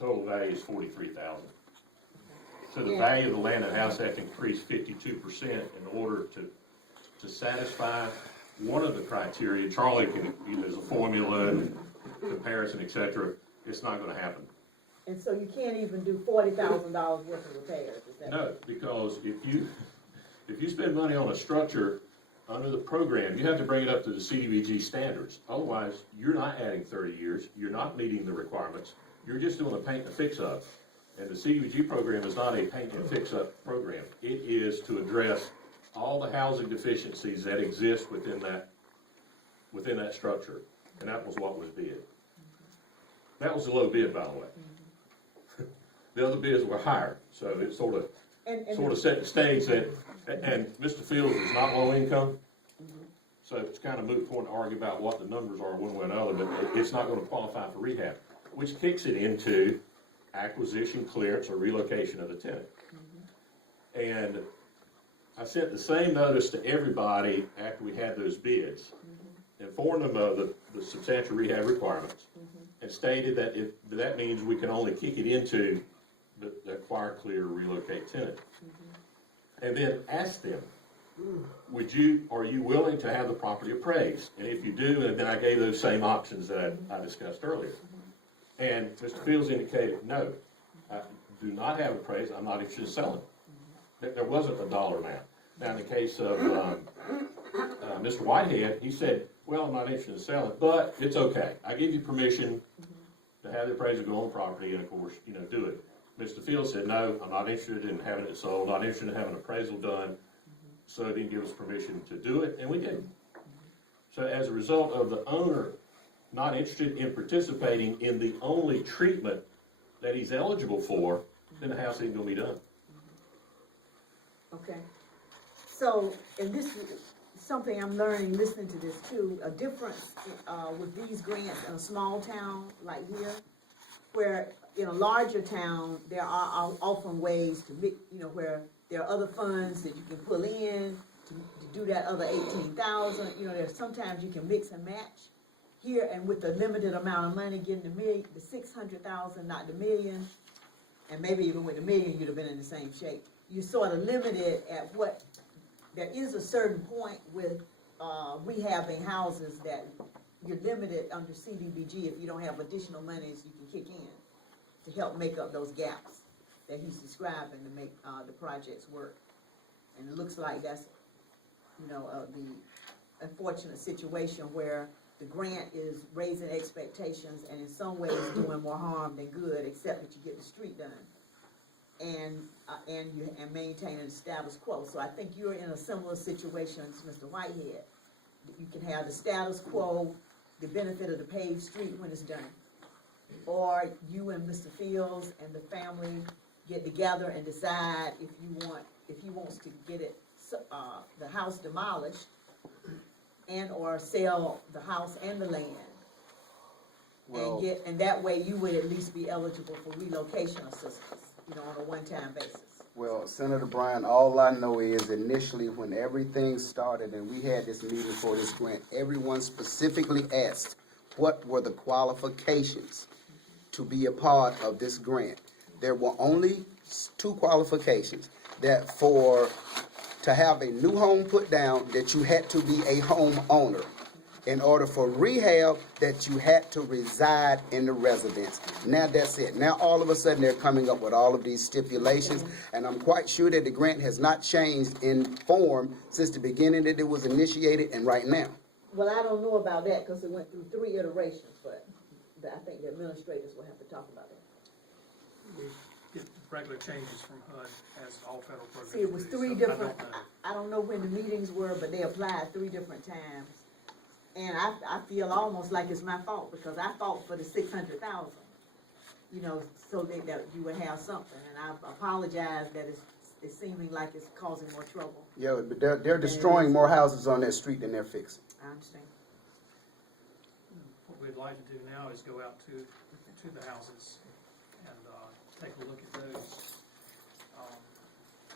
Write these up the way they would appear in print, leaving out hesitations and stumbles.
total value is $43,000. So the value of the land and house has increased 52% in order to satisfy one of the criteria. Charlie can, there's a formula and comparison, etc. It's not going to happen. And so you can't even do $40,000 worth of repairs, is that? No, because if you spend money on a structure under the program, you have to bring it up to the CDBG standards. Otherwise, you're not adding 30 years. You're not meeting the requirements. You're just doing a paint and fix up. And the CDBG program is not a paint and fix up program. It is to address all the housing deficiencies that exist within that structure. And that was what was bid. That was a low bid, by the way. The other bids were higher, so it sort of set the stage that, and Mr. Fields is not low income, so it's kind of moot point to argue about what the numbers are one way or another, but it's not going to qualify for rehab, which kicks it into acquisition, clearance, or relocation of the tenant. And I sent the same notice to everybody after we had those bids, informed them of the substantial rehab requirements, and stated that that means we can only kick it into the acquire, clear, relocate tenant. And then ask them, are you willing to have the property appraised? And if you do, and then I gave those same options that I discussed earlier. And Mr. Fields indicated, no, I do not have appraised, I'm not interested in selling. There wasn't a dollar amount. Now in the case of Mr. Whitehead, he said, well, I'm not interested in selling, but it's okay. I give you permission to have the appraiser go on the property and of course, do it. Mr. Fields said, no, I'm not interested in having it sold, not interested in having an appraisal done, so he didn't give us permission to do it, and we didn't. So as a result of the owner not interested in participating in the only treatment that he's eligible for, then the house ain't gonna be done. Okay. So, and this is something I'm learning listening to this too, a difference with these grants in a small town like here, where in a larger town, there are often ways to make, where there are other funds that you can pull in to do that other 18,000. There's sometimes you can mix and match. Here, and with the limited amount of money, getting the 600,000, not the million, and maybe even with the million, you'd have been in the same shape. You're sort of limited at what. There is a certain point with rehabbing houses that you're limited under CDBG if you don't have additional monies you can kick in to help make up those gaps that he's describing to make the projects work. And it looks like that's, the unfortunate situation where the grant is raising expectations and in some ways doing more harm than good, except that you get the street done and maintain the status quo. So I think you're in a similar situation as Mr. Whitehead. You can have the status quo, the benefit of the paved street when it's done, or you and Mr. Fields and the family get together and decide if he wants to get it the house demolished and or sell the house and the land. Well, and that way you would at least be eligible for relocation assistance, on a one-time basis. Well, Senator Bryan, all I know is initially when everything started and we had this meeting for this grant, everyone specifically asked what were the qualifications to be a part of this grant. There were only two qualifications: that to have a new home put down, that you had to be a homeowner. In order for rehab, that you had to reside in the residence. Now that's it. Now all of a sudden they're coming up with all of these stipulations, and I'm quite sure that the grant has not changed in form since the beginning that it was initiated and right now. Well, I don't know about that because it went through 3 iterations, but I think the administrators will have to talk about that. We get regular changes from HUD as all federal programs. See, it was 3 different, I don't know when the meetings were, but they applied 3 different times. And I feel almost like it's my fault because I fought for the 600,000, so that you would have something. And I apologize that it's seeming like it's causing more trouble. Yeah, but they're destroying more houses on that street than they're fixing. I understand. What we'd like to do now is go out to the houses and take a look at those.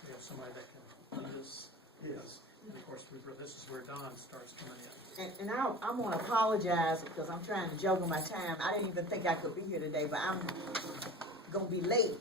We have somebody that can lead us. Yes. And of course, this is where Don starts coming in. And I'm going to apologize because I'm trying to juggle my time. I didn't even think I could be here today, but be late